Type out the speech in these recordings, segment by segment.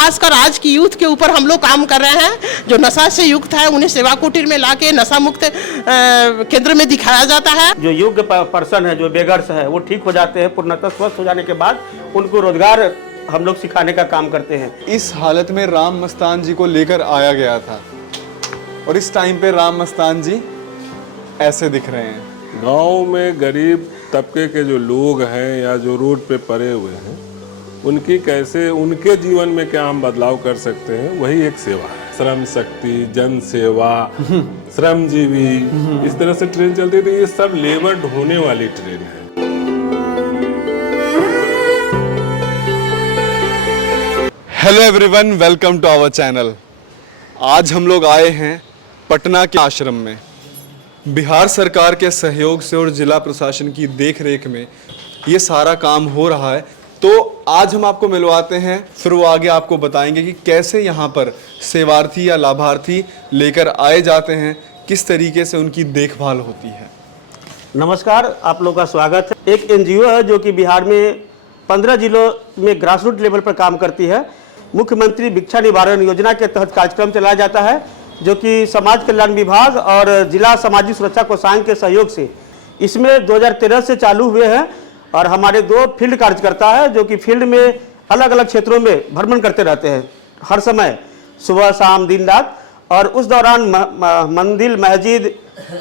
खासकर आज की यूथ के ऊपर हम लोग काम कर रहे हैं। जो नशा से युक्त है उन्हें सेवा कुटीर में लाके नशा मुक्त केंद्र में दिखाया जाता है। जो योग्य पर्सन है, जो बेगर्स है, वो ठीक हो जाते हैं। पूर्णतः स्वस्थ हो जाने के बाद उनको रोजगार हम लोग सिखाने का काम करते हैं। इस हालत में राम मस्तान जी को लेकर आया गया था और इस टाइम पे राम मस्तान जी ऐसे दिख रहे हैं। गांव में गरीब तबके के जो लोग हैं या जो रोड पे पड़े हुए हैं, उनकी कैसे, उनके जीवन में क्या हम बदलाव कर सकते हैं, वही एक सेवा है। श्रम शक्ति, जन सेवा, श्रमजीवी, इस तरह से ट्रेन चलती है। तो ये सब लेबर ढोने वाली ट्रेन है। Hello everyone, welcome to our channel. आज हम लोग आए हैं पटना के आश्रम में। बिहार सरकार के सहयोग से और जिला प्रशासन की देखरेख में ये सारा काम हो रहा है। तो आज हम आपको मिलवाते हैं, फिर वो आगे आपको बताएंगे कि कैसे यहाँ पर सेवार्थी या लाभार्थी लेकर आए जाते हैं, किस तरीके से उनकी देखभाल होती है। नमस्कार, आप लोगों का स्वागत है। एक एनजीओ है जो कि बिहार में 15 जिलों में ग्रास रूट लेवल पर काम करती है। मुख्यमंत्री भिक्षा निवारण योजना के तहत कार्यक्रम चलाया जाता है, जो कि समाज कल्याण विभाग और जिला सामाजिक सुरक्षा कोषांग के सहयोग से इसमें 2013 से चालू हुए हैं। और हमारे 2 फील्ड कार्यकर्ता है जो कि फील्ड में अलग अलग क्षेत्रों में भ्रमण करते रहते हैं हर समय, सुबह शाम दिन रात। और उस दौरान मंदिर, मस्जिद,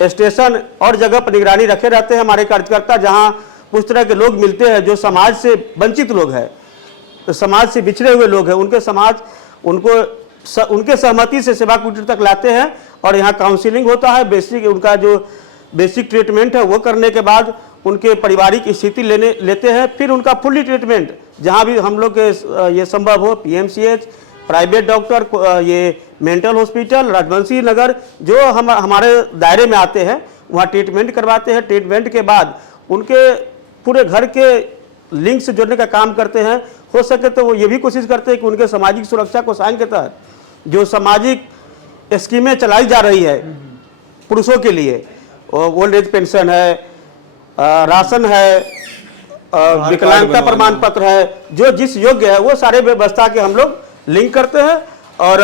स्टेशन और जगह पर निगरानी रखे रहते हैं हमारे कार्यकर्ता, जहाँ उस तरह के लोग मिलते हैं जो समाज से वंचित लोग हैं, तो समाज से बिछड़े हुए लोग हैं। उनके सहमति से सेवा कुटीर तक लाते हैं और यहाँ काउंसलिंग होता है। उनका जो बेसिक ट्रीटमेंट है वो करने के बाद उनके पारिवारिक स्थिति लेते हैं। फिर उनका फुल्ली ट्रीटमेंट जहाँ भी हम लोग के ये संभव हो, पीएमसीएच, प्राइवेट डॉक्टर, ये मेंटल हॉस्पिटल, राजवंशी नगर, जो हमारे दायरे में आते हैं, वहाँ ट्रीटमेंट करवाते हैं। ट्रीटमेंट के बाद उनके पूरे घर के लिंक से जोड़ने का काम करते हैं। हो सके तो वो ये भी कोशिश करते हैं कि उनके सामाजिक सुरक्षा कोषांग के तहत जो सामाजिक स्कीमें चलाई जा रही है पुरुषों के लिए, ओल्ड एज पेंशन है, राशन है, विकलांगता प्रमाण पत्र है, जो जिस योग्य है वो सारे व्यवस्था के हम लोग लिंक करते हैं। और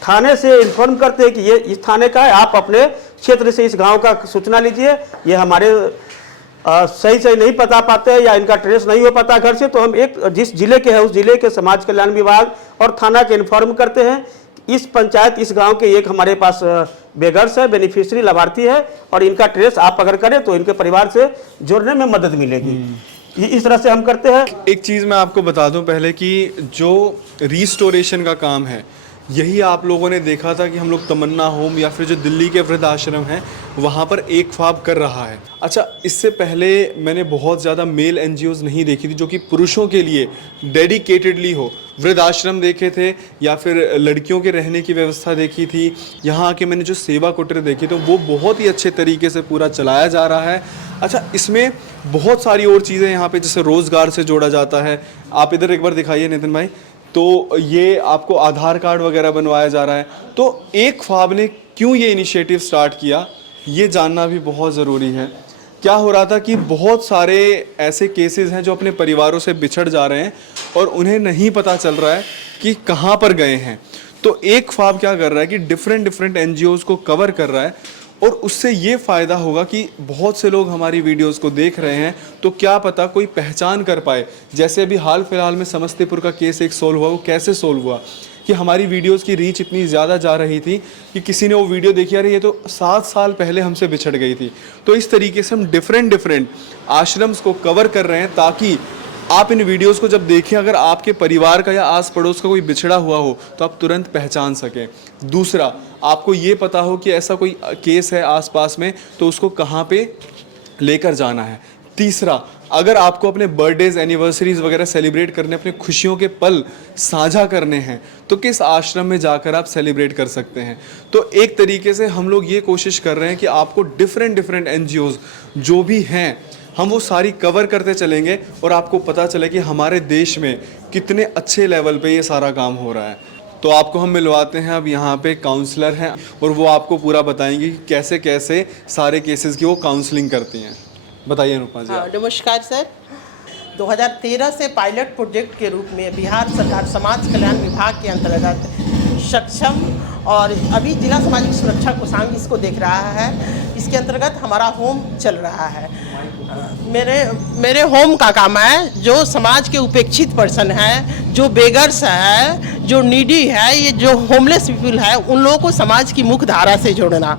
थाने से इन्फॉर्म करते हैं कि ये इस थाने का है, आप अपने क्षेत्र से इस गांव का सूचना लीजिए। ये हमारे सही नहीं पता पाते हैं या इनका ट्रेस नहीं हो पाता घर से, तो हम एक जिस जिले के हैं उस जिले के समाज कल्याण विभाग और थाना के इन्फॉर्म करते हैं। इस पंचायत, इस गांव के एक हमारे पास बेगर्स है, बेनिफिशियरी लाभार्थी है, और इनका ट्रेस आप अगर करें तो इनके परिवार से जोड़ने में मदद मिलेगी। इस तरह से हम करते हैं। एक चीज़ मैं आपको बता दूं पहले कि जो रिस्टोरेशन का काम है, यही आप लोगों ने देखा था कि हम लोग तमन्ना होम या फिर जो दिल्ली के वृद्ध आश्रम हैं वहाँ पर एक ख्वाब कर रहा है। अच्छा, इससे पहले मैंने बहुत ज़्यादा मेल एनजीओज़ नहीं देखी थी जो कि पुरुषों के लिए डेडिकेटेडली हो। वृद्ध आश्रम देखे थे या फिर लड़कियों के रहने की व्यवस्था देखी थी। यहाँ आके मैंने जो सेवा कुटीर देखी तो वो बहुत ही अच्छे तरीके से पूरा चलाया जा रहा है। अच्छा, इसमें बहुत सारी और चीज़ें यहाँ पे जैसे रोज़गार से जोड़ा जाता है। आप इधर एक बार दिखाइए नितिन भाई, तो ये आपको आधार कार्ड वगैरह बनवाया जा रहा है। तो एक ख्वाब ने क्यों ये इनिशिएटिव स्टार्ट किया, ये जानना भी बहुत ज़रूरी है। क्या हो रहा था कि बहुत सारे ऐसे केसेस हैं जो अपने परिवारों से बिछड़ जा रहे हैं और उन्हें नहीं पता चल रहा है कि कहाँ पर गए हैं। तो एक ख्वाब क्या कर रहा है कि डिफरेंट एनजीओज़ को कवर कर रहा है, और उससे ये फ़ायदा होगा कि बहुत से लोग हमारी वीडियोस को देख रहे हैं तो क्या पता कोई पहचान कर पाए। जैसे अभी हाल फिलहाल में समस्तीपुर का केस एक सोल्व हुआ। वो कैसे सोल्व हुआ कि हमारी वीडियोस की रीच इतनी ज़्यादा जा रही थी कि किसी ने वो वीडियो देखी, अरे ये तो 7 साल पहले हमसे बिछड़ गई थी। तो इस तरीके से हम डिफरेंट आश्रम्स को कवर कर रहे हैं ताकि आप इन वीडियोस को जब देखें, अगर आपके परिवार का या आस पड़ोस का कोई बिछड़ा हुआ हो तो आप तुरंत पहचान सकें। दूसरा, आपको ये पता हो कि ऐसा कोई केस है आसपास में तो उसको कहाँ पे लेकर जाना है। तीसरा, अगर आपको अपने बर्थडेज, एनिवर्सरीज वगैरह सेलिब्रेट करने, अपने खुशियों के पल साझा करने हैं तो किस आश्रम में जाकर आप सेलिब्रेट कर सकते हैं। तो एक तरीके से हम लोग ये कोशिश कर रहे हैं कि आपको डिफरेंट एनजीओज़ जो भी हैं हम वो सारी कवर करते चलेंगे और आपको पता चले कि हमारे देश में कितने अच्छे लेवल पे ये सारा काम हो रहा है। तो आपको हम मिलवाते हैं, अब यहाँ पे काउंसलर हैं और वो आपको पूरा बताएंगे कि कैसे कैसे सारे केसेस की वो काउंसलिंग करती हैं। बताइए अनुपमा जी। नमस्कार सर। 2013 से पायलट प्रोजेक्ट के रूप में बिहार सरकार समाज कल्याण विभाग के अंतर्गत सक्षम और अभी जिला सामाजिक सुरक्षा कोषांग इसको देख रहा है। इसके अंतर्गत हमारा होम चल रहा है। मेरे होम का काम है जो समाज के उपेक्षित पर्सन है, जो बेगर्स है, जो नीडी है, ये जो होमलेस पीपल है, उन लोगों को समाज की मुख्य धारा से जोड़ना।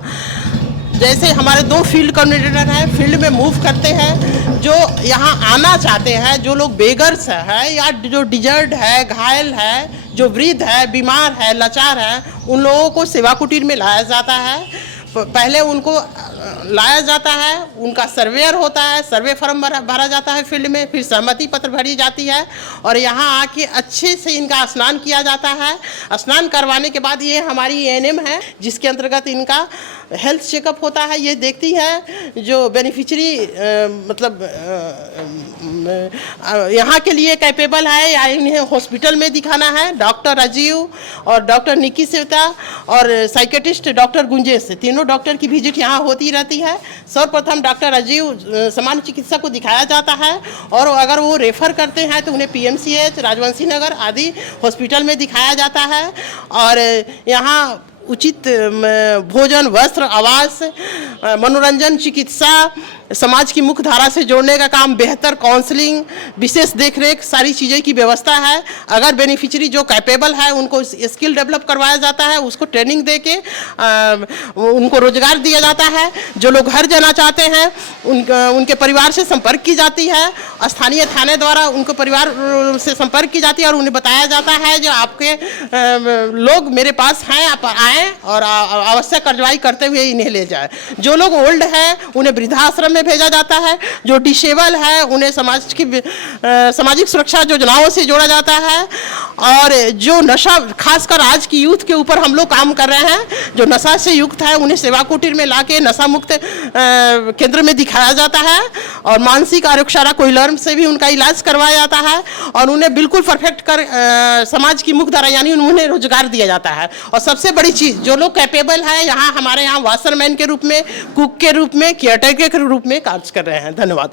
जैसे हमारे 2 फील्ड कोऑर्डिनेटर हैं, फील्ड में मूव करते हैं, जो यहाँ आना चाहते हैं, जो लोग बेगर्स है या जो डिजर्ट है, घायल है, जो वृद्ध है, बीमार है, लाचार है, उन लोगों को सेवा कुटीर में लाया जाता है। पहले उनको लाया जाता है, उनका सर्वेयर होता है, सर्वे फॉर्म भरा जाता है फील्ड में, फिर सहमति पत्र भरी जाती है और यहाँ आके अच्छे से इनका स्नान किया जाता है। स्नान करवाने के बाद ये हमारी एएनएम है जिसके अंतर्गत इनका हेल्थ चेकअप होता है। ये देखती है जो बेनिफिशरी मतलब यहाँ के लिए कैपेबल है या इन्हें हॉस्पिटल में दिखाना है। डॉक्टर राजीव और डॉक्टर निकी सेवता और साइकेट्रिस्ट डॉक्टर गुंजेश, तीनों डॉक्टर की विजिट यहाँ होती रहती है। सर्वप्रथम डॉक्टर राजीव सामान्य चिकित्सक को दिखाया जाता है और अगर वो रेफर करते हैं तो उन्हें पीएमसीएच, राजवंशी नगर आदि हॉस्पिटल में दिखाया जाता है और यहाँ उचित भोजन, वस्त्र, आवास, मनोरंजन, चिकित्सा, समाज की मुख्य धारा से जोड़ने का काम, बेहतर काउंसलिंग, विशेष देखरेख, सारी चीज़ें की व्यवस्था है। अगर बेनिफिशियरी जो कैपेबल है उनको स्किल डेवलप करवाया जाता है, उसको ट्रेनिंग दे के उनको रोजगार दिया जाता है। जो लोग घर जाना चाहते हैं उनके परिवार से संपर्क की जाती है, स्थानीय थाने द्वारा उनको परिवार से संपर्क की जाती है और उन्हें बताया जाता है जो आपके लोग मेरे पास हैं, आप आएँ और आवश्यक कार्रवाई करते हुए इन्हें ले जाए। जो लोग ओल्ड है उन्हें वृद्धाश्रम में भेजा जाता है, जो डिसेबल है उन्हें सामाजिक सुरक्षा योजनाओं से जोड़ा जाता है और जो नशा, खासकर आज की यूथ के ऊपर हम लोग काम कर रहे हैं, जो नशा से युक्त है उन्हें सेवा कुटीर में लाके नशा मुक्त केंद्र में दिखाया जाता है और मानसिक आरोग्यशाला कोइलर्म से भी उनका इलाज करवाया जाता है और उन्हें बिल्कुल परफेक्ट कर समाज की मुख्य धारा यानी उन्हें रोजगार दिया जाता है। और सबसे बड़ी चीज़, जो लोग कैपेबल है यहाँ हमारे यहाँ वाशरमैन के रूप में, कुक के रूप में, केयरटेकर के रूप में कार्य कर रहे हैं। धन्यवाद।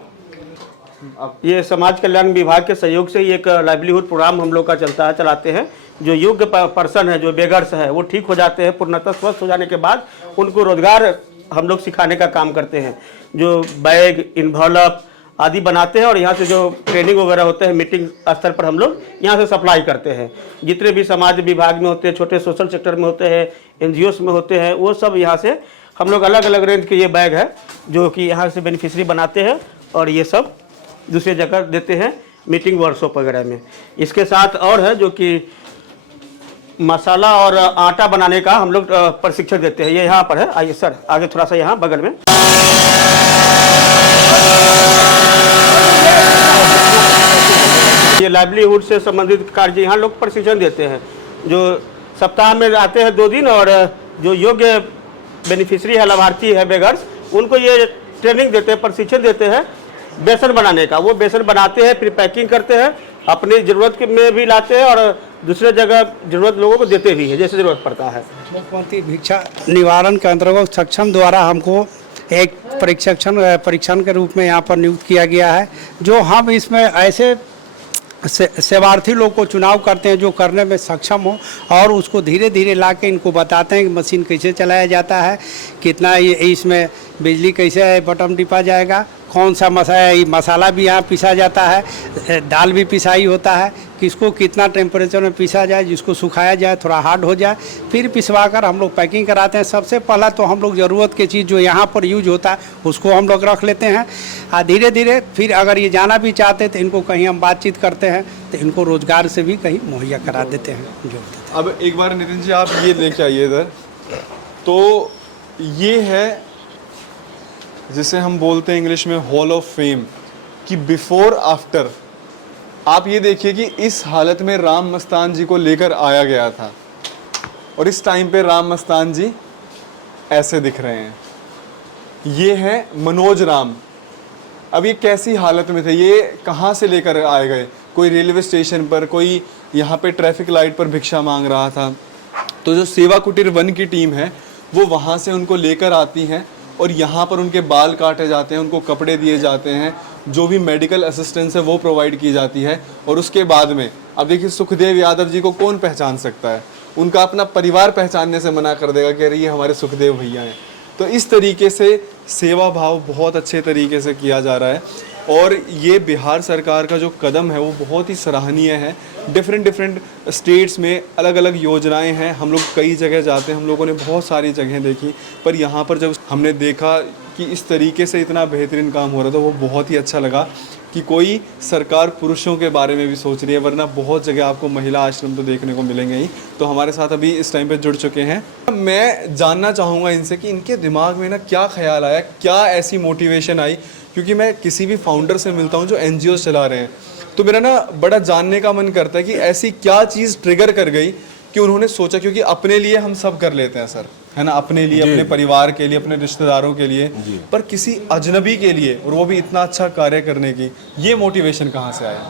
ये समाज कल्याण विभाग के सहयोग से एक लाइवलीहुड प्रोग्राम हम लोग का चलाते हैं। जो योग्य पर्सन है, जो बेगर्स है, वो ठीक हो जाते हैं, पूर्णतः स्वस्थ हो जाने के बाद उनको रोजगार हम लोग सिखाने का काम करते हैं। जो बैग, इन्वॉल्व आदि बनाते हैं और यहाँ से जो ट्रेनिंग वगैरह होते हैं मीटिंग स्तर पर हम लोग यहाँ से सप्लाई करते हैं। जितने भी समाज विभाग में होते हैं, छोटे सोशल सेक्टर में होते हैं, एनजीओस में होते हैं, वो सब यहाँ से हम लोग अलग अलग रेंज के ये बैग है जो कि यहाँ से बेनिफिशरी बनाते हैं और ये सब दूसरी जगह देते हैं मीटिंग वर्कशॉप वगैरह में। इसके साथ और है जो कि मसाला और आटा बनाने का हम लोग प्रशिक्षण देते हैं। ये यहाँ पर है, आइए सर आगे थोड़ा सा, यहाँ बगल में। ये लाइवलीहुड से संबंधित कार्य यहाँ लोग प्रशिक्षण देते हैं, जो सप्ताह में आते हैं 2 दिन और जो योग्य बेनिफिशरी है, लाभार्थी है बेगर्स, उनको ये ट्रेनिंग देते हैं, प्रशिक्षण देते हैं बेसन बनाने का। वो बेसन बनाते हैं, फिर पैकिंग करते हैं, अपनी ज़रूरत में भी लाते हैं और दूसरे जगह ज़रूरत लोगों को देते भी है जैसे ज़रूरत पड़ता है। मुख्यमंत्री भिक्षा निवारण के अंतर्गत सक्षम द्वारा हमको एक परीक्षण के रूप में यहाँ पर नियुक्त किया गया है। जो हम इसमें ऐसे सेवार्थी लोग को चुनाव करते हैं जो करने में सक्षम हो और उसको धीरे धीरे ला के इनको बताते हैं कि मशीन कैसे चलाया जाता है, कितना ये इसमें बिजली कैसे बटन टिपा जाएगा, कौन सा मसाला भी यहाँ पिसा जाता है, दाल भी पिसाई होता है, किसको कितना टेम्परेचर में पिसा जाए, जिसको सुखाया जाए थोड़ा हार्ड हो जाए, फिर पिसवा कर हम लोग पैकिंग कराते हैं। सबसे पहला तो हम लोग ज़रूरत की चीज़ जो यहाँ पर यूज होता है उसको हम लोग रख लेते हैं और धीरे धीरे फिर अगर ये जाना भी चाहते तो इनको कहीं हम बातचीत करते हैं तो इनको रोज़गार से भी कहीं मुहैया करा देते हैं। जो अब एक बार नितिन जी आप ये लेके आइए इधर, तो ये है जिसे हम बोलते हैं इंग्लिश में हॉल ऑफ फेम कि बिफोर आफ्टर। आप ये देखिए कि इस हालत में राम मस्तान जी को लेकर आया गया था और इस टाइम पे राम मस्तान जी ऐसे दिख रहे हैं। ये है मनोज राम। अब ये कैसी हालत में थे, ये कहाँ से लेकर आए गए? कोई रेलवे स्टेशन पर, कोई यहाँ पे ट्रैफिक लाइट पर भिक्षा मांग रहा था। तो जो सेवा कुटीर 1 की टीम है वो वहाँ से उनको लेकर आती हैं और यहाँ पर उनके बाल काटे जाते हैं, उनको कपड़े दिए जाते हैं, जो भी मेडिकल असिस्टेंस है वो प्रोवाइड की जाती है। और उसके बाद में अब देखिए सुखदेव यादव जी को कौन पहचान सकता है, उनका अपना परिवार पहचानने से मना कर देगा कि अरे ये हमारे सुखदेव भैया हैं। तो इस तरीके से सेवा भाव बहुत अच्छे तरीके से किया जा रहा है और ये बिहार सरकार का जो कदम है वो बहुत ही सराहनीय है। डिफरेंट स्टेट्स में अलग अलग योजनाएं हैं, हम लोग कई जगह जाते हैं, हम लोगों ने बहुत सारी जगह देखी, पर यहाँ पर जब हमने देखा कि इस तरीके से इतना बेहतरीन काम हो रहा था वो बहुत ही अच्छा लगा कि कोई सरकार पुरुषों के बारे में भी सोच रही है, वरना बहुत जगह आपको महिला आश्रम तो देखने को मिलेंगे ही। तो हमारे साथ अभी इस टाइम पे जुड़ चुके हैं। मैं जानना चाहूँगा इनसे कि इनके दिमाग में ना क्या ख्याल आया, क्या ऐसी मोटिवेशन आई, क्योंकि मैं किसी भी फाउंडर से मिलता हूँ जो NGO चला रहे हैं तो मेरा ना बड़ा जानने का मन करता है कि ऐसी क्या चीज़ ट्रिगर कर गई कि उन्होंने सोचा, क्योंकि अपने लिए हम सब कर लेते हैं सर, है ना, अपने लिए, अपने परिवार के लिए, अपने रिश्तेदारों के लिए, पर किसी अजनबी के लिए और वो भी इतना अच्छा कार्य करने की ये मोटिवेशन कहाँ से आया?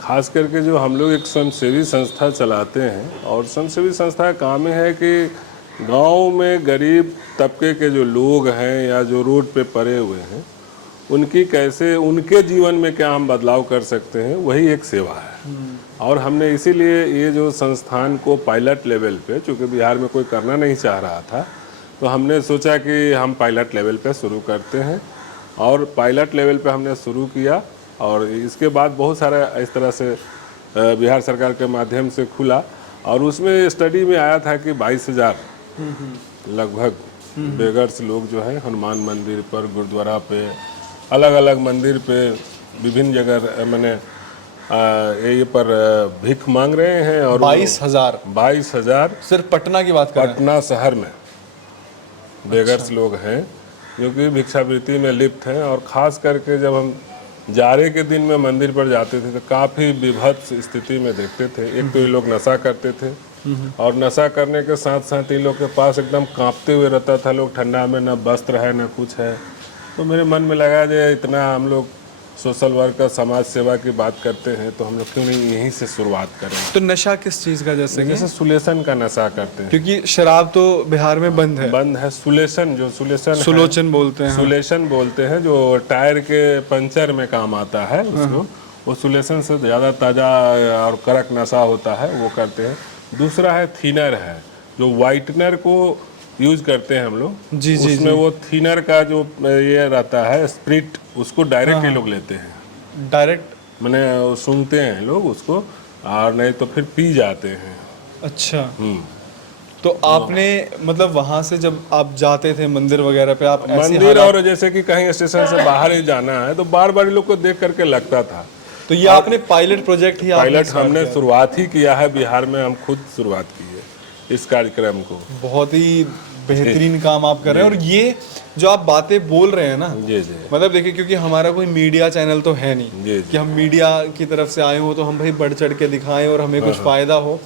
खास करके जो हम लोग एक स्वयंसेवी संस्था चलाते हैं और स्वयंसेवी संस्था का काम है कि गांव में गरीब तबके के जो लोग हैं या जो रोड पे पड़े हुए हैं उनकी कैसे, उनके जीवन में क्या हम बदलाव कर सकते हैं, वही एक सेवा है। और हमने इसीलिए ये जो संस्थान को पायलट लेवल पे, चूँकि बिहार में कोई करना नहीं चाह रहा था, तो हमने सोचा कि हम पायलट लेवल पे शुरू करते हैं और पायलट लेवल पे हमने शुरू किया। और इसके बाद बहुत सारा इस तरह से बिहार सरकार के माध्यम से खुला और उसमें स्टडी में आया था कि 22,000 लगभग बेगर्स लोग जो है हनुमान मंदिर पर, गुरुद्वारा पे, अलग अलग मंदिर पे, विभिन्न जगह मैंने ये पर भीख मांग रहे हैं। और 22,000 सिर्फ पटना की बात कर रहे हैं? पटना शहर में बेगर्स लोग हैं जो कि भिक्षावृत्ति में लिप्त हैं। और ख़ास करके जब हम जाड़े के दिन में मंदिर पर जाते थे तो काफ़ी विभत्स स्थिति में देखते थे। एक तो ये लोग नशा करते थे और नशा करने के साथ साथ इन लोग के पास एकदम कांपते हुए रहता था लोग, ठंडा में, न वस्त्र है न कुछ है। तो मेरे मन में लगा जो इतना हम लोग सोशल वर्क का, समाज सेवा की बात करते हैं तो हम लोग क्यों नहीं यहीं से शुरुआत करें। तो नशा किस चीज़ का? जैसे सुलेशन का नशा करते हैं, क्योंकि शराब तो बिहार में बंद है। सुलेशन, जो सुलोचन बोलते हैं, सुलेशन बोलते हैं, जो टायर के पंचर में काम आता है उसको, वो सुलेशन से ज़्यादा ताज़ा और कड़क नशा होता है, वो करते हैं। दूसरा है थिनर है, जो वाइटनर को यूज करते हैं हम लोग। जी जी उसमें वो थिनर का जो ये रहता है स्प्रिट, उसको डायरेक्ट ये लोग लेते हैं, डायरेक्ट मैंने सूंघते हैं लोग उसको, और नहीं तो फिर पी जाते हैं। अच्छा। तो आपने मतलब वहाँ से जब आप जाते थे मंदिर वगैरह पे, आप मंदिर और जैसे कि कहीं स्टेशन से बाहर ही जाना है तो बार बार लोग को देख करके लगता था। तो ये आपने पायलट प्रोजेक्ट ही पायलट हमने शुरुआत ही किया है बिहार में, हम खुद शुरुआत की है इस कार्यक्रम को। बहुत ही बेहतरीन काम आप कर रहे हैं। और ये जो आप बातें बोल रहे हैं ना, जी जी, मतलब देखिए, क्योंकि हमारा कोई मीडिया चैनल तो है नहीं जी, कि हम मीडिया की तरफ से आए हो तो हम भाई बढ़ चढ़ के दिखाएं और हमें कुछ फायदा हो।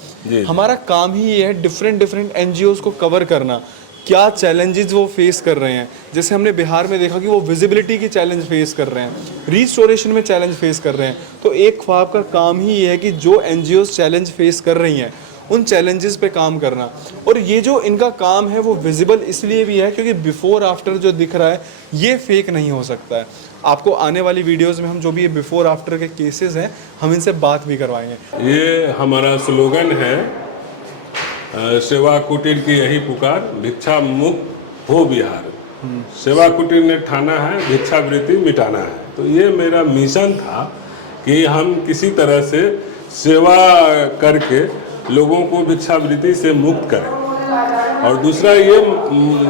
हमारा काम ही ये है डिफरेंट NGOs को कवर करना, क्या चैलेंजेस वो फेस कर रहे हैं। जैसे हमने बिहार में देखा कि वो विजिबिलिटी की चैलेंज फेस कर रहे हैं, रिस्टोरेशन में चैलेंज फेस कर रहे हैं। तो एक ख्वाब का काम ही ये है कि जो NGOs चैलेंज फेस कर रही हैं उन चैलेंजेस पे काम करना। और ये जो इनका काम है वो विजिबल इसलिए भी है क्योंकि बिफोर आफ्टर जो दिख रहा है ये फेक नहीं हो सकता है। आपको आने वाली वीडियोस में हम जो भी ये बिफोर आफ्टर के केसेस हैं हम इनसे बात भी करवाएंगे। ये हमारा स्लोगन है, सेवा कुटीर की यही पुकार, भिक्षा मुक्त हो बिहार। सेवा कुटीर ने ठाना है भिक्षावृत्ति मिटाना है। तो ये मेरा मिशन था कि हम किसी तरह से सेवा करके लोगों को भिक्षावृत्ति से मुक्त करें। और दूसरा ये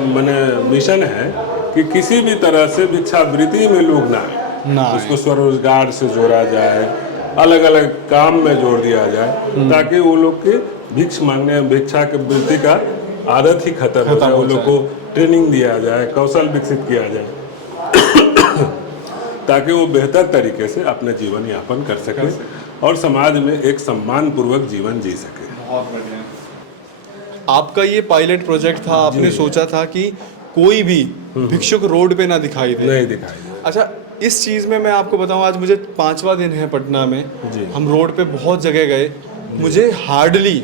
मैंने मिशन है कि किसी भी तरह से भिक्षावृत्ति में लोग ना आए, उसको स्वरोजगार से जोड़ा जाए, अलग अलग काम में जोड़ दिया जाए, ताकि वो लोग के भिक्ष मांगने, भिक्षा के वृत्ति का आदत ही खत्म हो जाए। वो लोग को ट्रेनिंग दिया जाए, कौशल विकसित किया जाए ताकि वो बेहतर तरीके से अपने जीवन यापन कर सके और समाज में एक सम्मान पूर्वक जीवन जी सके। बहुत बढ़िया। आपका ये पायलट प्रोजेक्ट था, आपने सोचा था कि कोई भी भिक्षुक रोड पे ना दिखाई दे। नहीं दिखाई दे। अच्छा, इस चीज़ में मैं आपको बताऊं, आज मुझे 5वां दिन है पटना में। हम रोड पे बहुत जगह गए, मुझे हार्डली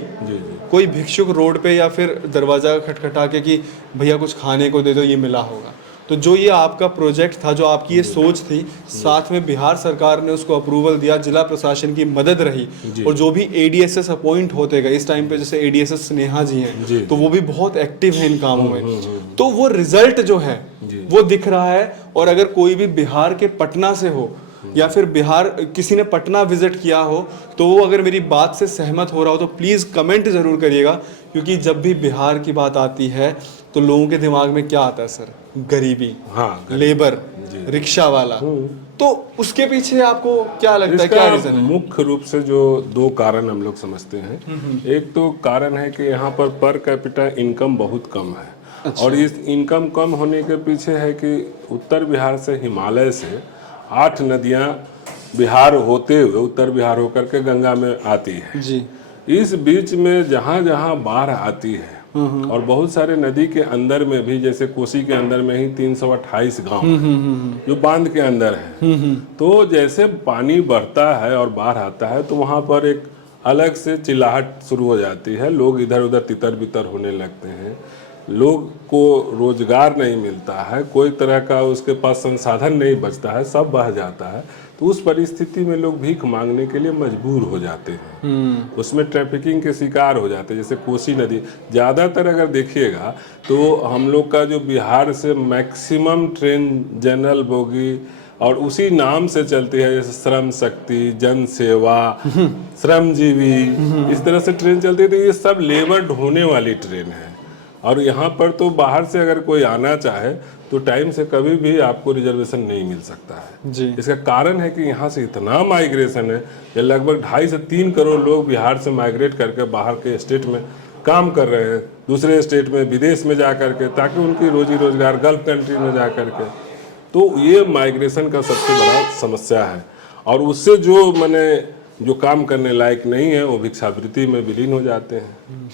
कोई भिक्षुक रोड पे या फिर दरवाज़ा खटखटा के कि भैया कुछ खाने को दे दो, ये मिला होगा। तो जो ये आपका प्रोजेक्ट था, जो आपकी ये सोच थी, साथ में बिहार सरकार ने उसको अप्रूवल दिया, जिला प्रशासन की मदद रही, और जो भी एडीएसएस अपॉइंट होते गए इस टाइम पे, जैसे एडीएसएस स्नेहा जी हैं, तो वो भी बहुत एक्टिव हैं इन कामों में, तो वो रिजल्ट जो है वो दिख रहा है। और अगर कोई भी बिहार के पटना से हो या फिर बिहार किसी ने पटना विजिट किया हो, तो वो अगर मेरी बात से सहमत हो रहा हो तो प्लीज़ कमेंट ज़रूर करिएगा, क्योंकि जब भी बिहार की बात आती है तो लोगों के दिमाग में क्या आता है सर? गरीबी, हाँ, लेबर, रिक्शा वाला। तो उसके पीछे आपको क्या लगता है, क्या रीजन है? मुख्य रूप से जो दो कारण हम लोग समझते हैं। एक तो कारण है कि यहाँ पर कैपिटा इनकम बहुत कम है। अच्छा। और इस इनकम कम होने के पीछे है कि उत्तर बिहार से, हिमालय से 8 नदियाँ बिहार होते हुए, उत्तर बिहार होकर के गंगा में आती है जी। इस बीच में जहाँ जहाँ बाढ़ आती है, और बहुत सारे नदी के अंदर में भी, जैसे कोसी के अंदर में ही 328 गांव जो बांध के अंदर है, तो जैसे पानी बढ़ता है और बाढ़ आता है तो वहां पर एक अलग से चिल्लाहट शुरू हो जाती है। लोग इधर उधर तितर बितर होने लगते हैं, लोग को रोजगार नहीं मिलता है, कोई तरह का उसके पास संसाधन नहीं बचता है, सब बह जाता है। तो उस परिस्थिति में लोग भीख मांगने के लिए मजबूर हो जाते हैं, उसमें ट्रैफिकिंग के शिकार हो जाते हैं। जैसे कोसी नदी ज़्यादातर अगर देखिएगा तो हम लोग का जो बिहार से मैक्सिमम ट्रेन जनरल बोगी और उसी नाम से चलती है, जैसे श्रम शक्ति, जन सेवा, श्रमजीवी, इस तरह से ट्रेन चलती है। तो ये सब लेबर ढोने वाली ट्रेन है। और यहाँ पर तो बाहर से अगर कोई आना चाहे तो टाइम से कभी भी आपको रिजर्वेशन नहीं मिल सकता है जी। इसका कारण है कि यहाँ से इतना माइग्रेशन है कि लगभग 2.5 से 3 करोड़ लोग बिहार से माइग्रेट करके बाहर के स्टेट में काम कर रहे हैं, दूसरे स्टेट में, विदेश में जा करके, ताकि उनकी रोजी रोजगार गल्फ कंट्री में जा करके। तो ये माइग्रेशन का सबसे बड़ा समस्या है। और उससे जो काम करने लायक नहीं है वो भिक्षावृत्ति में विलीन हो जाते हैं।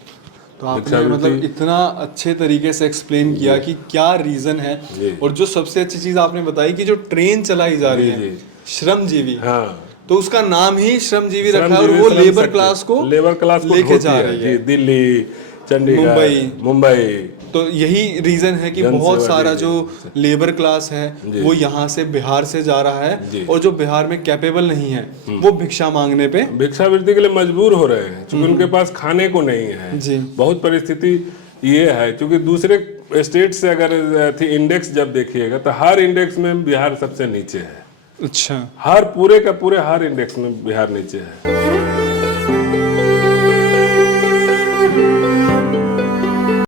तो आपने मतलब इतना अच्छे तरीके से एक्सप्लेन किया कि क्या रीजन है। और जो सबसे अच्छी चीज आपने बताई कि जो ट्रेन चलाई जा रही है श्रमजीवी, हाँ, तो उसका नाम ही श्रमजीवी रखा है, और वो लेबर क्लास को लेके जा रही है। दिल्ली, चंडीगढ़, मुंबई। तो यही रीजन है कि बहुत सारा जो लेबर क्लास है वो यहाँ से बिहार से जा रहा है, और जो बिहार में कैपेबल नहीं है वो भिक्षा मांगने पे, भिक्षावृत्ति के लिए मजबूर हो रहे हैं, क्योंकि उनके पास खाने को नहीं है जी। बहुत परिस्थिति ये है, क्योंकि दूसरे स्टेट से अगर इंडेक्स जब देखिएगा तो हर इंडेक्स में बिहार सबसे नीचे है। अच्छा। हर पूरे का पूरे हर इंडेक्स में बिहार नीचे है।